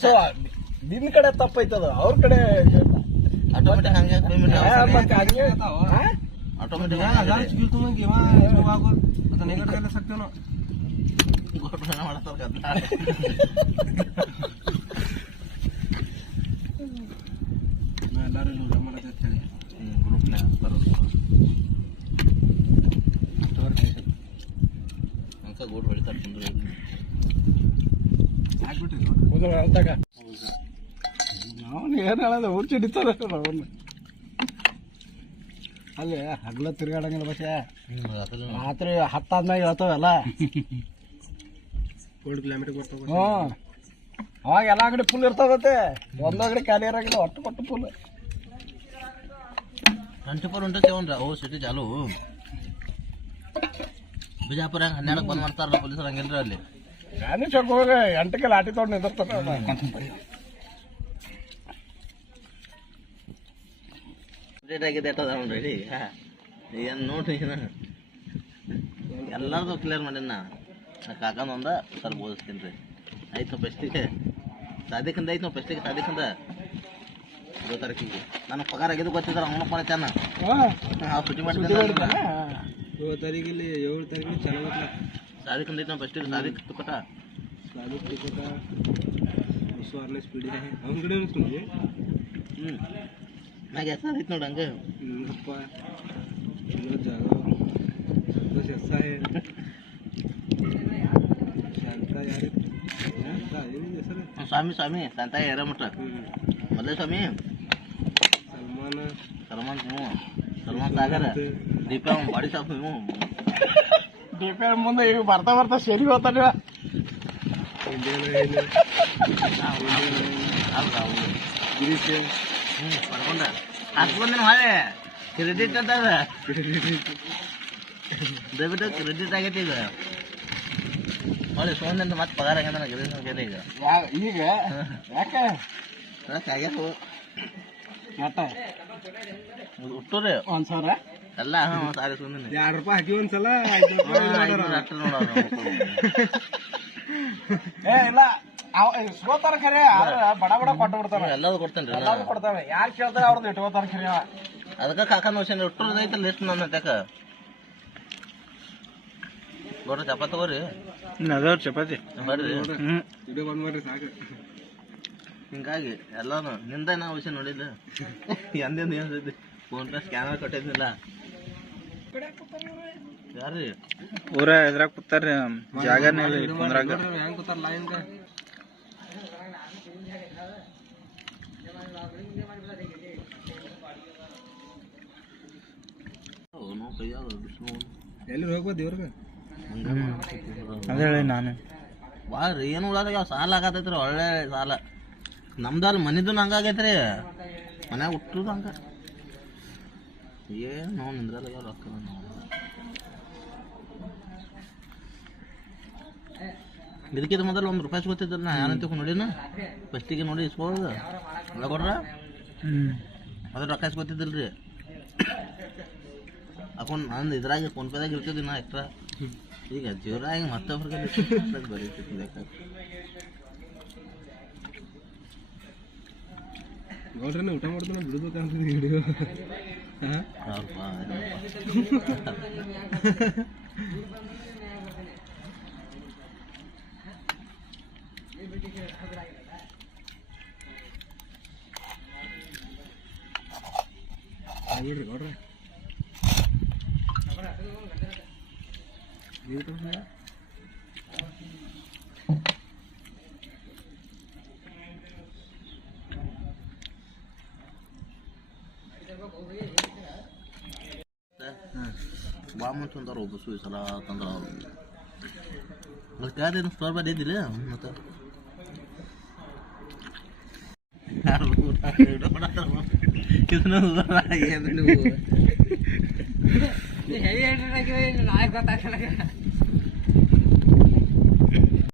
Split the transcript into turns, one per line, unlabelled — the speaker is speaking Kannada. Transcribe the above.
ಸೊ ನಿನ್ ಕಡೆ ತಪ್ಪೈತದ ಅವ್ರ ಕಡೆ
ಆಟೋಮೆಟಿಕ್ ಹಂಗೆ ಪೇಮೆಂಟ್
ಹಾ, ಮತ್ತೆ ಹಂಗೆ ಹಾ?
ಆಟೋಮೆಟಿಕ್ ಗೋಡ್
ಅವ್ನು ಏನು ಹೇಳಲ್ಲ ಹುಚ್ಚಿ ಹಿಡಿತಾರೆ ಅವನು ಅಲ್ಲಿ ಹಗ್ಲ ತಿರ್ಗಾಡಂಗಿಲ್ಲ ಬಸ್ ರಾತ್ರಿ ಹತ್ತಾದ್ಮೇಲೆ ಹೇಳ್ತಾವೆಲ್ಲ
ಏಳು ಕಿಲೋಮೀಟರ್ ಬರ್ತಾವ
ಅವಾಗ ಎಲ್ಲ ಅಂಗಡಿ ಫುಲ್ ಇರ್ತದತ್ತೆ ಒಂದ್ ಅಂಗಡಿ ಖಾಲಿ ಇರಂಗಿಲ್ಲ ಒಟ್ಟು ಕೊಟ್ಟು ಫುಲ್
ಫೋರ್ ಇಂಟು ಸೆವೆನ್ ಓ ಸಿಟಿ ಚಾಲು ಬಿಜಾಪುರ ಹನ್ನೆರಡಕ್ಕೆ ಬಂದ್ ಮಾಡ್ತಾರಲ್ಲ ಪೊಲೀಸರು ಹಂಗಿಲ್ರ ಅಲ್ಲಿ
ಗಾಂಧಿ ಚೌಕ್ ಹೋಗ ಎಂಟಕ್ಕೆ ಲಾಟಿ ತೊಗೊಂಡು
ರೆಡಿ ಏನು ನೋಡ್ರಿ ಎಲ್ಲಾರ್ದು ಕ್ಲಿಯರ್ ಮಾಡೀನಿ ನಾ ಒಂದ ಸ್ವಲ್ಪ ಓದಿಸ್ತೀನಿ ರೀ. ಆಯ್ತು ಫಸ್ಟಿಗೆ ಸಾದಿಕಂದ ಐತೆ ನಾವು ಫಸ್ಟಿಗೆ ಸಾದಿಕಂದ. ಇರೋ ತಾರೀಕಿಗೆ. ನನಗೆ ಪಗಾರ ಆಗಿದ್ದು ಗೊತ್ತಿದ್ರೆ ಅವನ ಪಣ ಚೆನ್ನ ಆ ಸುಟಿ ಮಾಡಿದ್ದೆ
ಏಳು ತಾರೀಕಲ್ಲಿ ಏಳು ತಾರೀಕಲ್ಲಿ ಚೆನ್ನಾಗಿಲ್ಲ
सादिक ने इतना फ़र्स्ट सादिक तो
पता सादिक को पता उस वार ने स्पीड
है। हम गड़े में सुनिए मैं
कैसा सादिक नो डंग अप्पा चलो जाओ बस ऐसा है। शांता
यार शांता ये जैसा ना।
हाँ,
स्वामी स्वामी
शांता
यार मटर हम्म। मतलब स्वामी सलमान। सलमान हूँ।
सलमान सागर तो- दीपा हूँ बड़ी साहब
हूँ। ಡಿಪಿ
ಮುಂದೆ ಈಗ
ಬರ್ತಾ
ಬರ್ತಾ ಸರಿ ಹೋಗ್ತಾನೆ ಹೊಳೆ ಕ್ರೆಡಿಟ್ ಅಂತ ದಯವಿಟ್ಟು ಕ್ರೆಡಿಟ್ ಆಗೈತಿ ಈಗ? ಹೊಳೆ ಅಂತ ಮತ್ತೆ ಪಗಾರ ಆಗ್ಯದ ಗಿರೀಶ್ ಆಗ್ಯದ ಈಗ
ಈಗ ಯಾಕೆ
ಅದಕ್ಕೆ ಆಗ್ಯಾವ?
ಎಟ್ಟ
ರೀ
ಒಂದ್ ಸಾವಿರ
ಎಲ್ಲ ಹಾಂ ಸಾರಿ ಸುಮ್ಮನೆ
ಎರಡು ರೂಪಾಯಿ ಹಾಕಿ ಒಂದ್ಸಲ ಐದು ರೂಪಾಯಿ
ಏ ಇಲ್ಲ ಅವ ಖರೆ ಆದ್ರ ಬಡ ಬಡ ಕೊಟ್ಟು ಬಿಡ್ತಾರ
ಎಲ್ಲದು ಕೊಡ್ತೇನೆ
ಎಲ್ಲಾರು ಕೊಡ್ತಾವೆ ಯಾರು ಕೇಳ್ತಾರೆ ಅವ್ರದ್ದು ಇಟ್ಕೋತಾರ ಖರೆ ಅವ.
ಅದಕ್ಕೆ ಕಾಕನ ಐತಲ್ಲ ಲಿಸ್ಟ್ ನನ್ನ ತಕ ಚಪಾತಿ ತಗೋರಿ?
ಅದಾವ ಚಪಾತಿ.
ಬರ್ರಿ.
ಬಂದ್ ಬರ್ರಿ ಸಾಕು.
ಹಿಂಗಾಗಿ ಎಲ್ಲಾನು ನಿಂದ ನಾವು ವಿಷಯ ನೋಡಿದ್ದೆ ಎಂದಿಂದ ಏನ್ ಫೋನ್ ಪೇ ಸ್ಕ್ಯಾನರ್ ಕೊಟ್ಟಿದ್ನಿಲ್ಲ. ಯಾರ್ರಿ
ಊರ ಎದ್ರಾಗ ಕೂತಾರ ಜಾಗನೇ ಇಲ್ಲ ಕುಂದ್ರಾಗ.
ಹೆಂಗ್ ಕೂತಾರ ಎಲ್ಲಿ ಹೋಗ್ಬೋದು ದೇವ್ರಿಗೆ
ಅದೇ ಹೇಳಿ ನಾನು.
ಬಾಳ ರೀ ಏನು ಉಳಾದ ಯಾವ ಸಾಲ ಆಗತೈತ್ರಿ ಒಳ್ಳೆ ಸಾಲ. ನಮ್ದಲ್ಲಿ ಮನಿದು ಹಂಗಾಗೈತ್ರಿ ಮನ್ಯಾಗ ಹುಟ್ಟುದು ಹಂಗ. ಏನು ನಾವು ನಿಂದ್ರಲ್ಲ ರೊಕ್ಕ ಇದಕ್ಕಿಂತ ಮೊದಲು ಒಂದು ರೂಪಾಯಿ ಸಿಗೋತಿದ್ದಲ್ಲ ನಾ ಯಾರಂತ ನೋಡಿನ ಫಸ್ಟಿಗೆ ನೋಡಿ ಇಸ್ಕೊಳ್ಳೋದು. ಅಲ್ಲ ಕೊಡ್ರ? ಅದ್ರ ರೊಕ್ಕ ಇಸ್ಕೊತಿದ್ದಿಲ್ರಿ ಅಕೌಂಟ್ ನಂದು ಇದ್ರಾಗ ಫೋನ್ ಪೇದಾಗ ಇರ್ತಿದ್ವಿ ನಾ ಎಕ್ಸ್ಟ್ರಾ. ಈಗ ಜೀವರಾಗಿ ಮತ್ತೊಬ್ರಿಗೆ ಬರೀತಿತ್ತು
ನೋಡ್ರಿ ಊಟ ಮಾಡ್ತಾನೆ ಬಿಡ್ಬೇಕಂತ ವಿಡಿಯೋ ಹಾಂ
ಅವ್ರಪ್ಪ
ನೋಡ್ರಿ ನೋಡ್ರಿ
ಬಾಂಬ್ ತಂದಾರ ಒಬ್ಬ ಈ ಸಲ ತಂದ್ರ ಮತ್ತೆ ಯಾರೇನು ಸ್ಟೋರ್ ಬಾಡಿ ಇದ್ದಿಲ್ಲ ಮತ್ತೆ ಏನು
ಹೆವಿ ನಾಯಕ ಗೊತ್ತಾಗಲ್ಲ